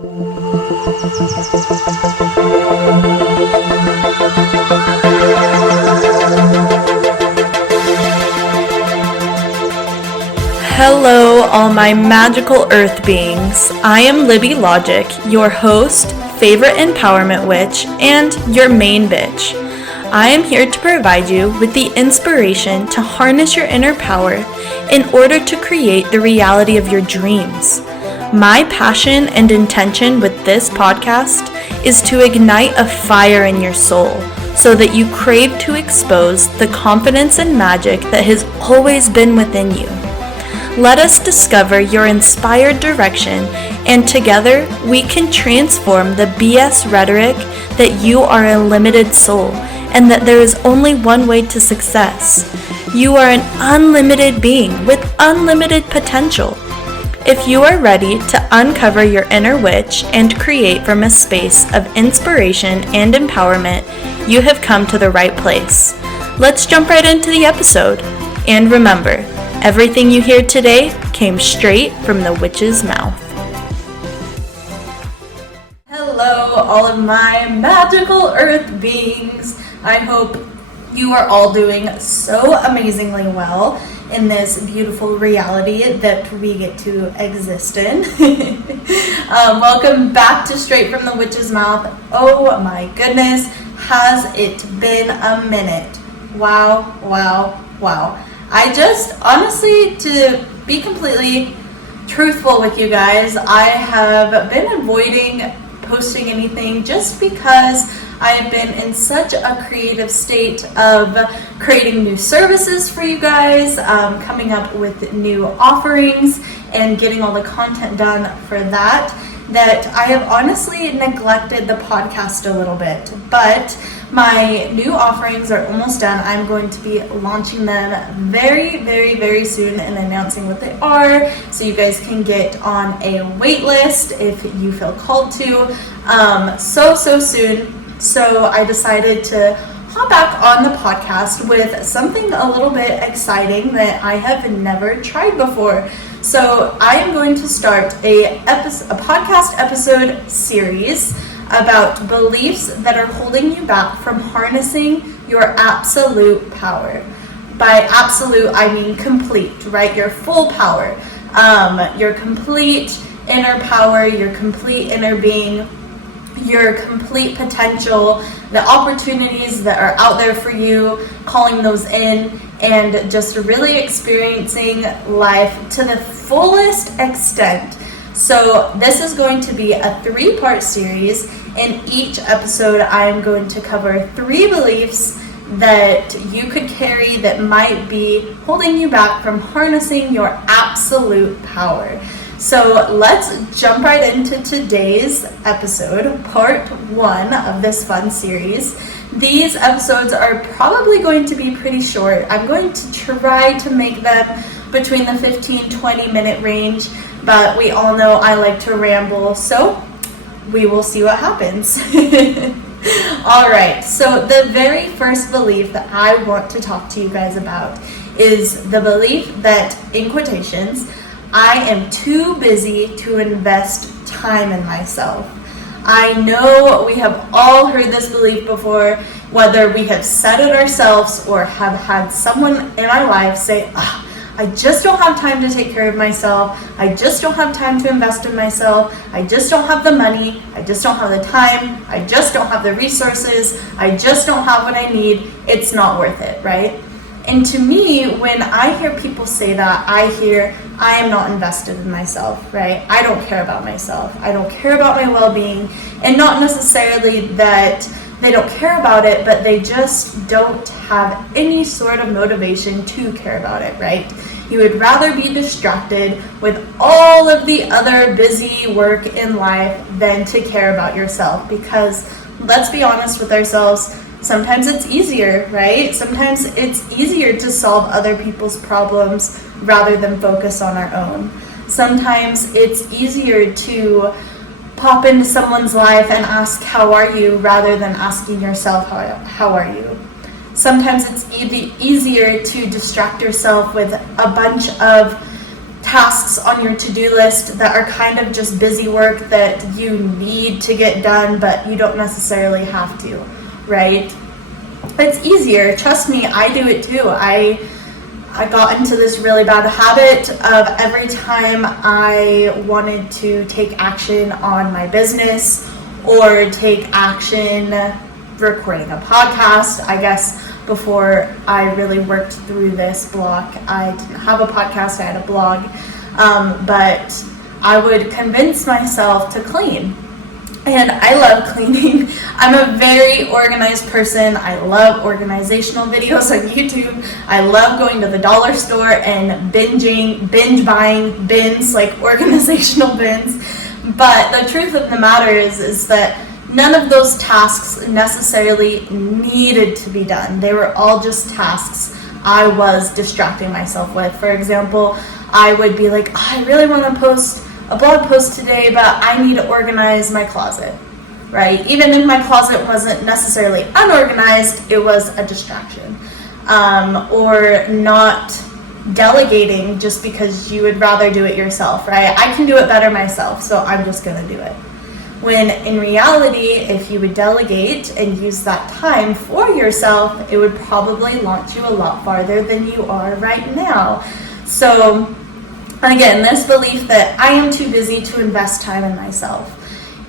Hello, all my magical earth beings. I am Libby Logic, your host, favorite empowerment witch, and your main bitch. I am here to provide you with the inspiration to harness your inner power in order to create the reality of your dreams. My passion and intention with this podcast is to ignite a fire in your soul so that you crave to expose the confidence and magic that has always been within you. Let us discover your inspired direction, and together we can transform the BS rhetoric that you are a limited soul and that there is only one way to success. You are an unlimited being with unlimited potential. If you are ready to uncover your inner witch and create from a space of inspiration and empowerment, you have come to the right place. Let's jump right into the episode. And remember, everything you hear today came straight from the witch's mouth. Hello, all of my magical earth beings. I hope you are all doing so amazingly well in this beautiful reality that we get to exist in. Welcome back to Straight from the Witch's Mouth. Oh my goodness, has it been a minute? Wow. I just, honestly, to be completely truthful with you guys, I have been avoiding posting anything just because I have been in such a creative state of creating new services for you guys, coming up with new offerings and getting all the content done for that I have honestly neglected the podcast a little bit. But my new offerings are almost done. I'm going to be launching them very soon and announcing what they are, so you guys can get on a wait list if you feel called to, so soon. So I decided to hop back on the podcast with something a little bit exciting that I have never tried before. So I am going to start a podcast episode series about beliefs that are holding you back from harnessing your absolute power. By absolute, I mean complete, right? Your full power, your complete inner power, your complete inner being, your complete potential, the opportunities that are out there for you, calling those in, and just really experiencing life to the fullest extent. So this is going to be a 3-part series. In each episode, I am going to cover 3 beliefs that you could carry that might be holding you back from harnessing your absolute power. So let's jump right into today's episode, part 1 of this fun series. These episodes are probably going to be pretty short. I'm going to try to make them between the 15-20 minute range, but we all know I like to ramble, so we will see what happens. Alright, so the very first belief that I want to talk to you guys about is the belief that, in quotations, I am too busy to invest time in myself. I know we have all heard this belief before, whether we have said it ourselves or have had someone in our life say, I just don't have time to take care of myself. I just don't have time to invest in myself. I just don't have the money. I just don't have the time. I just don't have the resources. I just don't have what I need. It's not worth it, right? And to me, when I hear people say that, I hear, I am not invested in myself, right? I don't care about myself. I don't care about my well-being. And not necessarily that they don't care about it, but they just don't have any sort of motivation to care about it, right? You would rather be distracted with all of the other busy work in life than to care about yourself, because let's be honest with ourselves, sometimes it's easier, right? Sometimes it's easier to solve other people's problems rather than focus on our own. Sometimes it's easier to pop into someone's life and ask, how are you, rather than asking yourself, how are you? Sometimes it's easier to distract yourself with a bunch of tasks on your to-do list that are kind of just busy work that you need to get done, but you don't necessarily have to, right? It's easier. Trust me, I do it too. I got into this really bad habit of every time I wanted to take action on my business or take action recording a podcast. I guess before I really worked through this block, I didn't have a podcast, I had a blog, but I would convince myself to clean. And I love cleaning. I'm a very organized person. I love organizational videos on YouTube. I love going to the dollar store and binge buying bins, like organizational bins. But the truth of the matter is that none of those tasks necessarily needed to be done. They were all just tasks I was distracting myself with. For example, I would be like, I really want to post a blog post today, but I need to organize my closet, right? Even if my closet wasn't necessarily unorganized, it was a distraction. Or not delegating just because you would rather do it yourself, right? I can do it better myself, so I'm just gonna do it. When in reality, if you would delegate and use that time for yourself, it would probably launch you a lot farther than you are right now. So again, this belief that I am too busy to invest time in myself.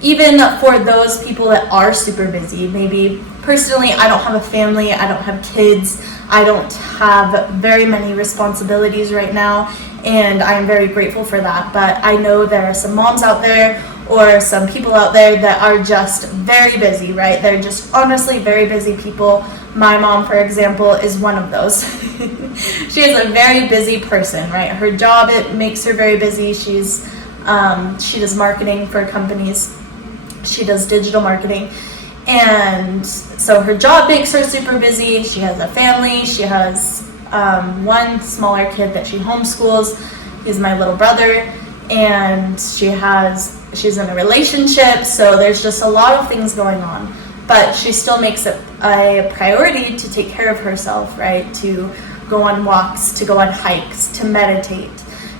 Even for those people that are super busy, maybe personally, I don't have a family, I don't have kids, I don't have very many responsibilities right now, and I'm very grateful for that. But I know there are some moms out there or some people out there that are just very busy, right? They're just honestly very busy people. My mom, for example, is one of those. She is a very busy person, right? Her job, it makes her very busy. She does marketing for companies. She does digital marketing. And so her job makes her super busy. She has a family. She has one smaller kid that she homeschools. He's my little brother. And she's in a relationship. So there's just a lot of things going on. But she still makes it a priority to take care of herself, right? To go on walks, to go on hikes, to meditate,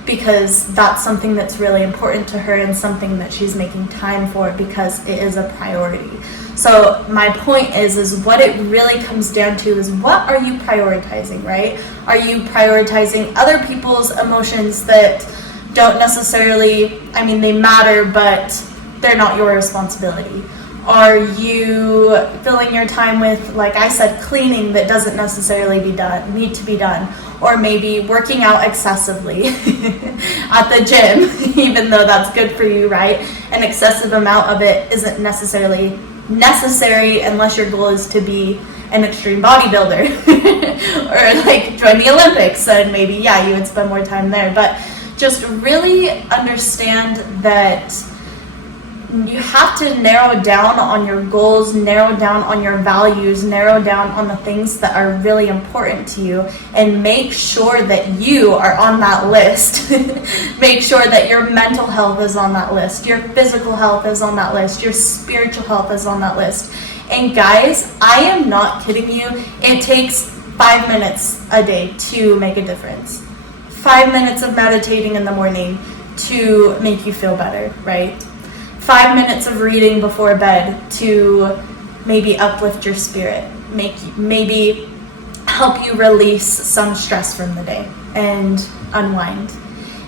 because that's something that's really important to her and something that she's making time for because it is a priority. So my point is what it really comes down to is, what are you prioritizing, right? Are you prioritizing other people's emotions that don't necessarily, I mean, they matter, but they're not your responsibility? Are you filling your time with, like I said, cleaning that doesn't necessarily need to be done? Or maybe working out excessively at the gym, even though that's good for you, right? An excessive amount of it isn't necessarily necessary unless your goal is to be an extreme bodybuilder or like join the Olympics, and maybe, yeah, you would spend more time there. But just really understand that you have to narrow down on your goals, narrow down on your values, narrow down on the things that are really important to you, and make sure that you are on that list. Make sure that your mental health is on that list, your physical health is on that list, your spiritual health is on that list. And guys, I am not kidding you. It takes 5 minutes a day to make a difference. 5 minutes of meditating in the morning to make you feel better, right? 5 minutes of reading before bed to maybe uplift your spirit, maybe help you release some stress from the day and unwind.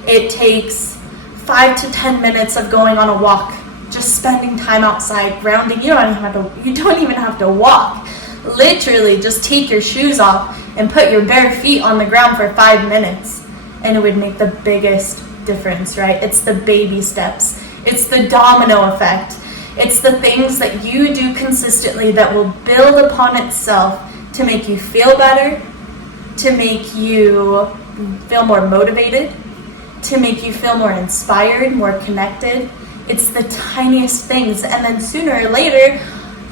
It takes 5 to 10 minutes of going on a walk, just spending time outside, grounding. You don't even have to walk. Literally, just take your shoes off and put your bare feet on the ground for 5 minutes, and it would make the biggest difference, right? It's the baby steps. It's the domino effect. It's the things that you do consistently that will build upon itself to make you feel better, to make you feel more motivated, to make you feel more inspired, more connected. It's the tiniest things. And then sooner or later,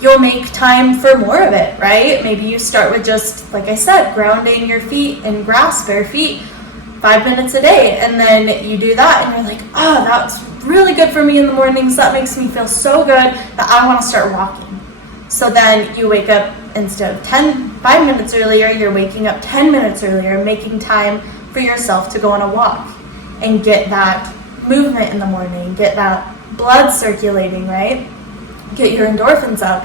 you'll make time for more of it, right? Maybe you start with just, like I said, grounding your feet in grass, bare feet, 5 minutes a day. And then you do that and you're like, oh, that's really good for me in the mornings. That makes me feel so good that I want to start walking. So then you wake up, instead of 5 minutes earlier, you're waking up 10 minutes earlier, making time for yourself to go on a walk. and get that movement in the morning, get that blood circulating, right? Get your endorphins up,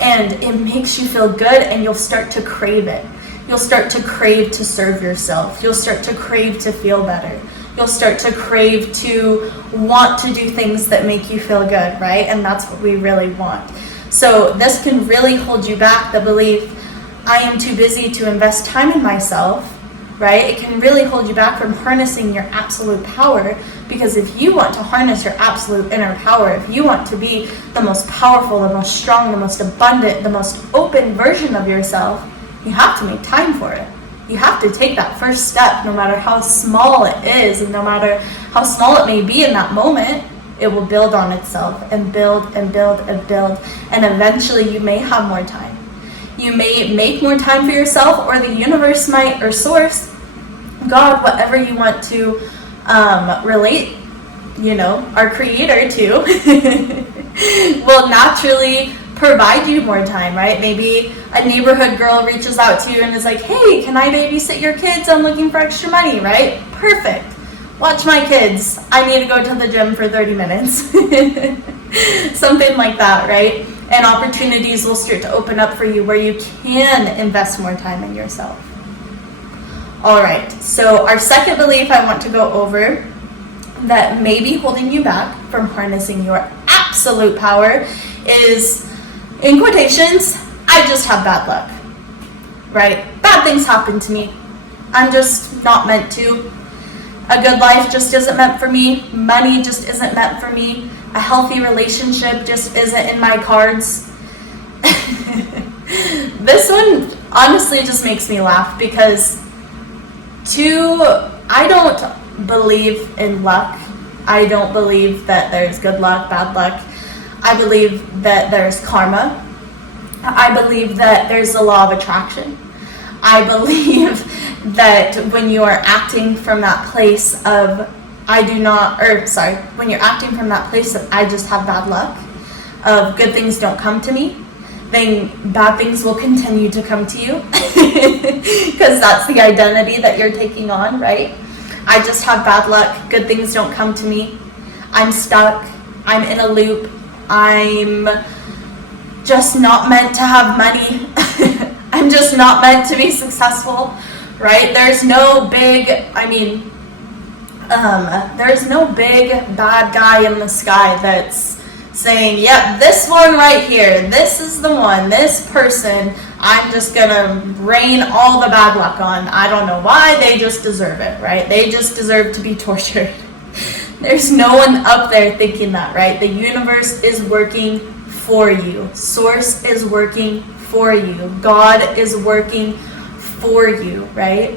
and it makes you feel good, and you'll start to crave it. You'll start to crave to serve yourself. You'll start to crave to feel better. You'll start to crave to want to do things that make you feel good, right? And that's what we really want. So this can really hold you back, the belief, I am too busy to invest time in myself, right? It can really hold you back from harnessing your absolute power, because if you want to harness your absolute inner power, if you want to be the most powerful, the most strong, the most abundant, the most open version of yourself, you have to make time for it. You have to take that first step, no matter how small it is, and no matter how small it may be in that moment. It will build on itself and build and build and build, and eventually you may have more time. You may make more time for yourself, or the universe might, or source, God, whatever you want to relate, our creator to, will naturally provide you more time, right? Maybe a neighborhood girl reaches out to you and is like, hey, can I babysit your kids? I'm looking for extra money, right? Perfect. Watch my kids. I need to go to the gym for 30 minutes. Something like that, right? And opportunities will start to open up for you where you can invest more time in yourself. All right, so our second belief I want to go over that may be holding you back from harnessing your absolute power is, in quotations, I just have bad luck, right? Bad things happen to me. I'm just not meant to. A good life just isn't meant for me. Money just isn't meant for me. A healthy relationship just isn't in my cards. This one honestly just makes me laugh, because I don't believe in luck. I don't believe that there's good luck, bad luck. I believe that there's karma. I believe that there's the law of attraction. I believe that when you are acting from that place of when you're acting from that place of I just have bad luck, of good things don't come to me, then bad things will continue to come to you, because that's the identity that you're taking on, right? I just have bad luck, good things don't come to me, I'm stuck, I'm in a loop, I'm just not meant to have money, I'm just not meant to be successful, right? There's no big bad guy in the sky that's saying, yep, this one right here, this is the one, this person, I'm just gonna rain all the bad luck on. I don't know why, they just deserve it, right? They just deserve to be tortured. There's no one up there thinking that, right? The universe is working for you. Source is working for you. God is working for you, right?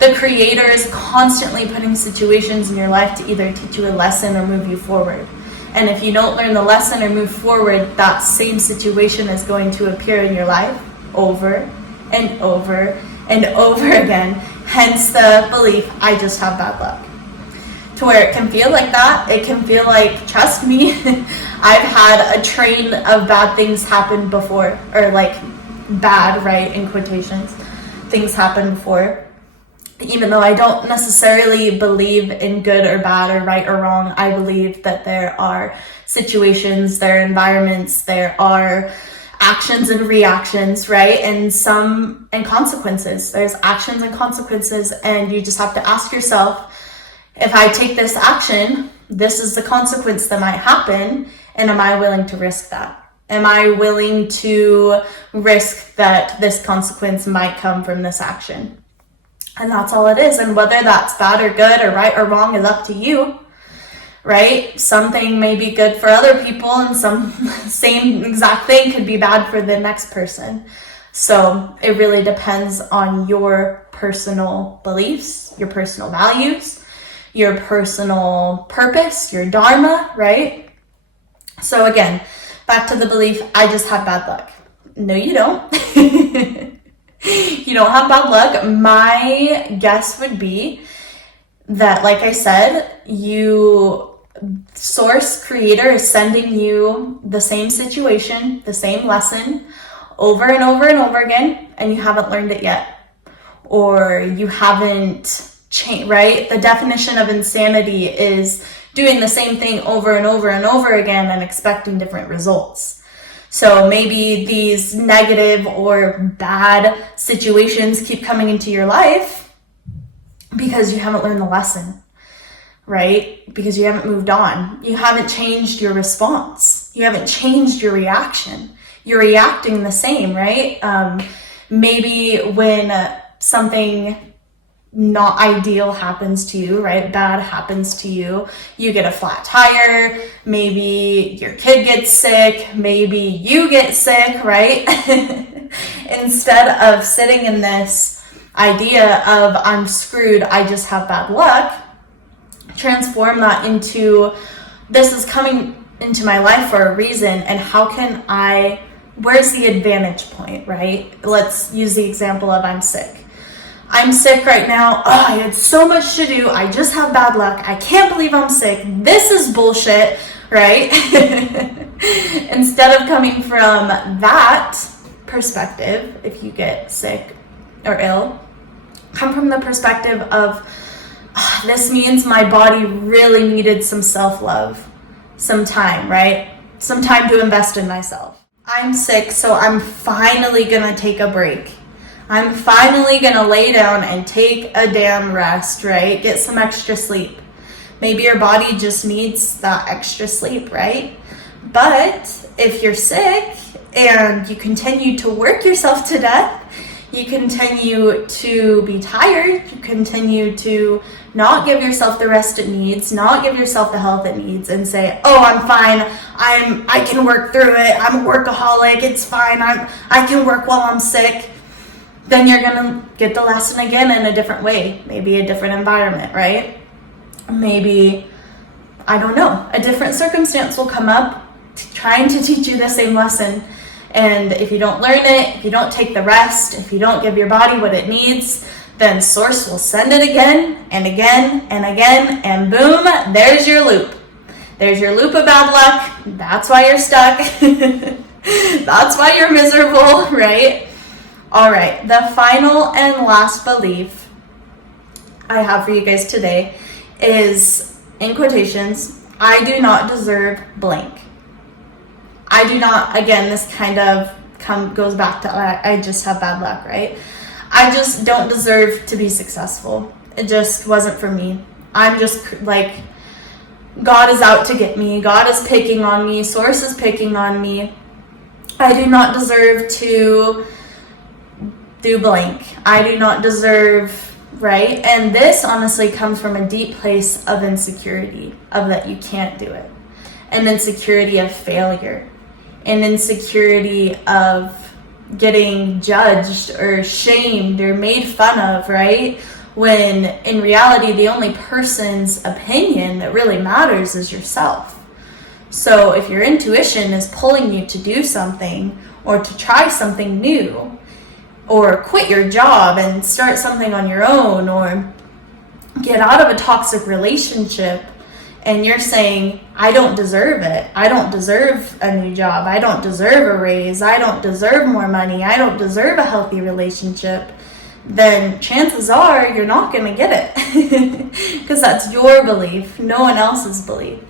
The Creator is constantly putting situations in your life to either teach you a lesson or move you forward. And if you don't learn the lesson or move forward, that same situation is going to appear in your life over and over and over again. Hence the belief, I just have bad luck. To where it can feel like that. It can feel like, trust me, I've had a train of bad things happen before, or like bad, right, in quotations, things happen before. Even though I don't necessarily believe in good or bad or right or wrong, I believe that there are situations, there are environments, there are actions and reactions, right? And consequences. There's actions and consequences, and you just have to ask yourself, if I take this action, this is the consequence that might happen, and am I willing to risk that? Am I willing to risk that this consequence might come from this action? And that's all it is. And whether that's bad or good or right or wrong is up to you, right? Something may be good for other people, and some same exact thing could be bad for the next person. So it really depends on your personal beliefs, your personal values, your personal purpose, your dharma, right? So again, back to the belief, I just have bad luck. No, you don't. You don't have bad luck. My guess would be that, like I said, Source Creator is sending you the same situation, the same lesson over and over and over again, and you haven't learned it yet. Or you haven't right? The definition of insanity is doing the same thing over and over and over again and expecting different results. So maybe these negative or bad situations keep coming into your life because you haven't learned the lesson, right? Because you haven't moved on. You haven't changed your response. You haven't changed your reaction. You're reacting the same, right? Maybe when something not ideal happens to you, right? Bad happens to you. You get a flat tire. Maybe your kid gets sick. Maybe you get sick, right? Instead of sitting in this idea of I'm screwed, I just have bad luck, transform that into this is coming into my life for a reason, and how can where's the advantage point, right? Let's use the example of I'm sick. I'm sick right now. Oh, I had so much to do. I just have bad luck. I can't believe I'm sick. This is bullshit, right? Instead of coming from that perspective, if you get sick or ill, come from the perspective of this means my body really needed some self-love, some time, right? Some time to invest in myself. I'm sick, so I'm finally gonna take a break. I'm finally gonna lay down and take a damn rest, right? Get some extra sleep. Maybe your body just needs that extra sleep, right? But if you're sick and you continue to work yourself to death, you continue to be tired, you continue to not give yourself the rest it needs, not give yourself the health it needs, and say, oh, I'm fine, I can work through it, I'm a workaholic, it's fine, I can work while I'm sick, then you're gonna get the lesson again in a different way, maybe a different environment, right? Maybe, I don't know, a different circumstance will come up trying to teach you the same lesson. And if you don't learn it, if you don't take the rest, if you don't give your body what it needs, then Source will send it again and again and again, and boom, there's your loop. There's your loop of bad luck. That's why you're stuck. That's why you're miserable, right? All right, the final and last belief I have for you guys today is, in quotations, I do not deserve blank. I do not, again, this kind of goes back to I just have bad luck, right? I just don't deserve to be successful. It just wasn't for me. I'm just like, God is out to get me. God is picking on me. Source is picking on me. I do not deserve to do blank. I do not deserve, right? And this honestly comes from a deep place of insecurity, of that you can't do it. An insecurity of failure. An insecurity of getting judged or shamed or made fun of, right? When in reality, the only person's opinion that really matters is yourself. So if your intuition is pulling you to do something or to try something new, or quit your job and start something on your own, or get out of a toxic relationship, and you're saying, I don't deserve it. I don't deserve a new job. I don't deserve a raise. I don't deserve more money. I don't deserve a healthy relationship. Then chances are you're not going to get it because that's your belief, no one else's belief.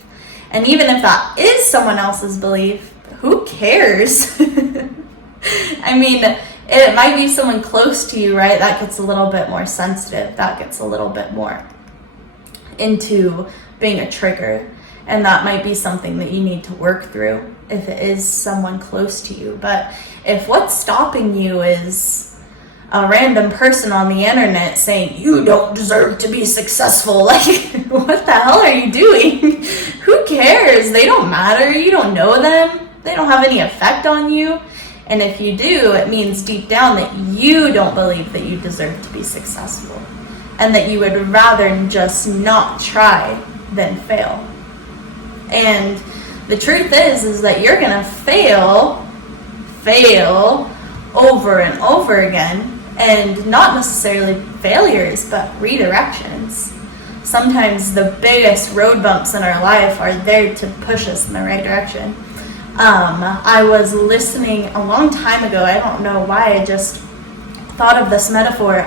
And even if that is someone else's belief, who cares? I mean, it might be someone close to you, right? That gets a little bit more sensitive. That gets a little bit more into being a trigger, and that might be something that you need to work through if it is someone close to you. But if what's stopping you is a random person on the internet saying you don't deserve to be successful, like what the hell are you doing? Who cares? They don't matter. You don't know them. They don't have any effect on you. And if you do, it means deep down that you don't believe that you deserve to be successful, and that you would rather just not try than fail. And the truth is that you're gonna fail over and over again, and not necessarily failures, but redirections. Sometimes the biggest road bumps in our life are there to push us in the right direction. I was listening a long time ago, I don't know why, I just thought of this metaphor.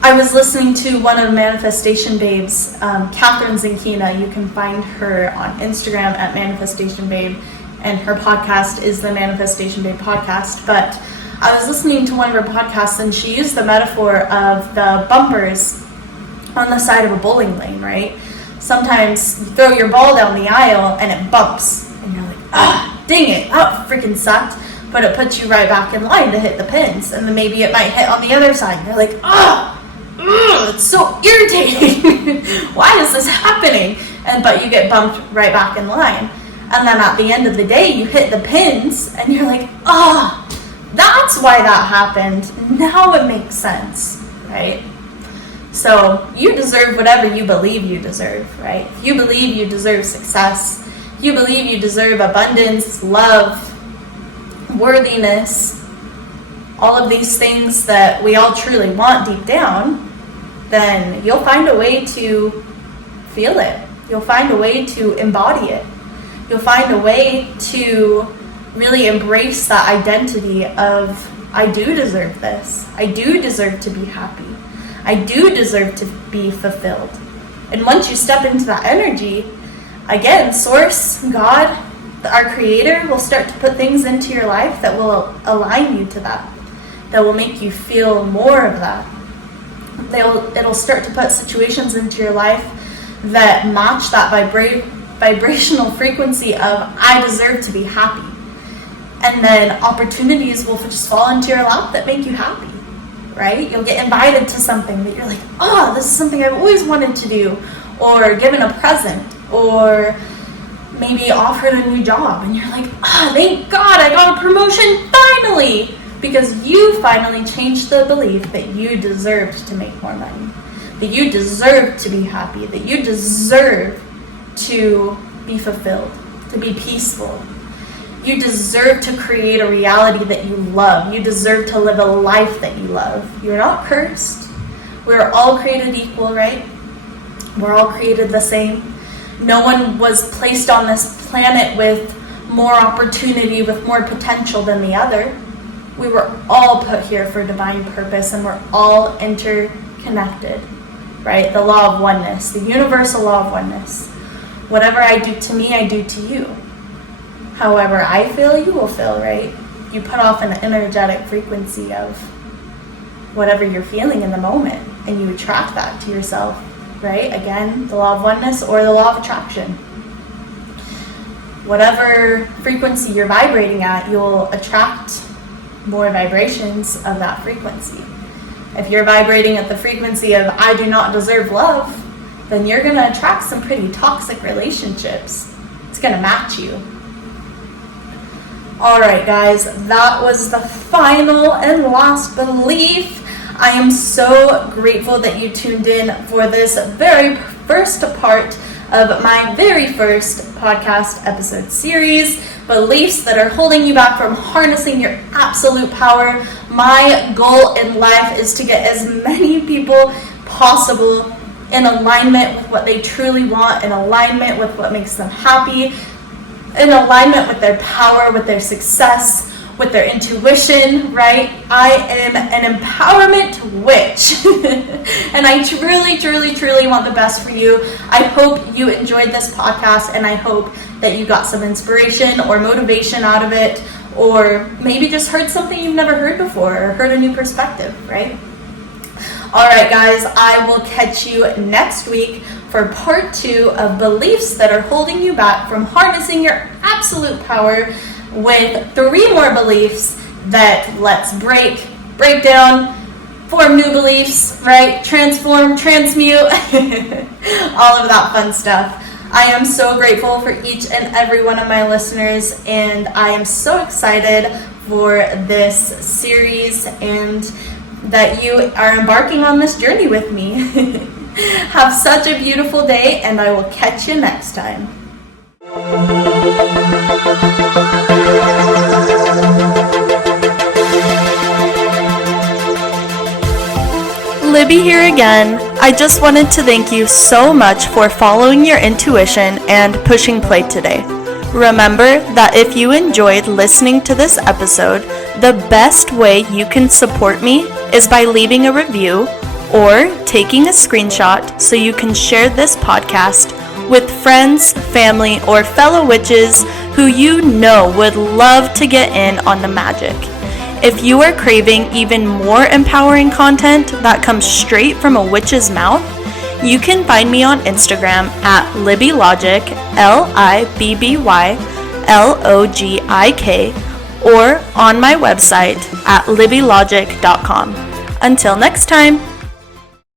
I I was listening to one of Manifestation Babe's, Catherine Zinkina. You can find her on Instagram at Manifestation Babe, and her podcast is the Manifestation Babe podcast. But I was listening to one of her podcasts, and she used the metaphor of the bumpers on the side of a bowling lane, right? Sometimes you throw your ball down the aisle and it bumps, and you're like, dang it, that freaking sucked. But it puts you right back in line to hit the pins, and then maybe it might hit on the other side. You're like, it's so irritating. Why is this happening? But you get bumped right back in line. And then at the end of the day, you hit the pins, and you're like, that's why that happened. Now it makes sense, right? So you deserve whatever you believe you deserve, right? If you believe you deserve success, you believe you deserve abundance, love, worthiness, all of these things that we all truly want deep down, then you'll find a way to feel it. You'll find a way to embody it. You'll find a way to really embrace that identity of, I do deserve this. I do deserve to be happy. I do deserve to be fulfilled. And once you step into that energy, again, Source, God, our Creator will start to put things into your life that will align you to that will make you feel more of that. It'll start to put situations into your life that match that vibrational frequency of, I deserve to be happy. And then opportunities will just fall into your lap that make you happy, right? You'll get invited to something that you're like, this is something I've always wanted to do, or given a present, or maybe offered a new job, and you're like, thank God I got a promotion finally, because you finally changed the belief that you deserved to make more money, that you deserve to be happy, that you deserve to be fulfilled, to be peaceful. You deserve to create a reality that you love. You deserve to live a life that you love. You're not cursed. We're all created equal, right? We're all created the same. No one was placed on this planet with more opportunity, with more potential than the other. We were all put here for divine purpose, and we're all interconnected, right? The law of oneness, the universal law of oneness. Whatever I do to me, I do to you. However I feel, you will feel, right? You put off an energetic frequency of whatever you're feeling in the moment, and you attract that to yourself, right? Again, the law of oneness or the law of attraction. Whatever frequency you're vibrating at, you'll attract more vibrations of that frequency. If you're vibrating at the frequency of, I do not deserve love, then you're going to attract some pretty toxic relationships. It's going to match you. Alright guys, that was the final and last belief. I am so grateful that you tuned in for this very first part of my very first podcast episode series, beliefs that are holding you back from harnessing your absolute power. My goal in life is to get as many people possible in alignment with what they truly want, in alignment with what makes them happy, in alignment with their power, with their success, with their intuition, right? I am an empowerment witch. And I truly want the best for you. I hope you enjoyed this podcast, and I hope that you got some inspiration or motivation out of it, or maybe just heard something you've never heard before, or heard a new perspective, right? Alright guys, I will catch you next week for part 2 of beliefs that are holding you back from harnessing your absolute power, with 3 more beliefs that let's break down, form new beliefs, right? Transform, transmute, all of that fun stuff. I am so grateful for each and every one of my listeners, and I am so excited for this series and that you are embarking on this journey with me. Have such a beautiful day, and I will catch you next time. Libby here again. I just wanted to thank you so much for following your intuition and pushing play today. Remember that if you enjoyed listening to this episode, the best way you can support me is by leaving a review or taking a screenshot so you can share this podcast with friends, family, or fellow witches who you know would love to get in on the magic. If you are craving even more empowering content that comes straight from a witch's mouth, you can find me on Instagram at LibbyLogic, LibbyLogik, or on my website at libbylogic.com. Until next time.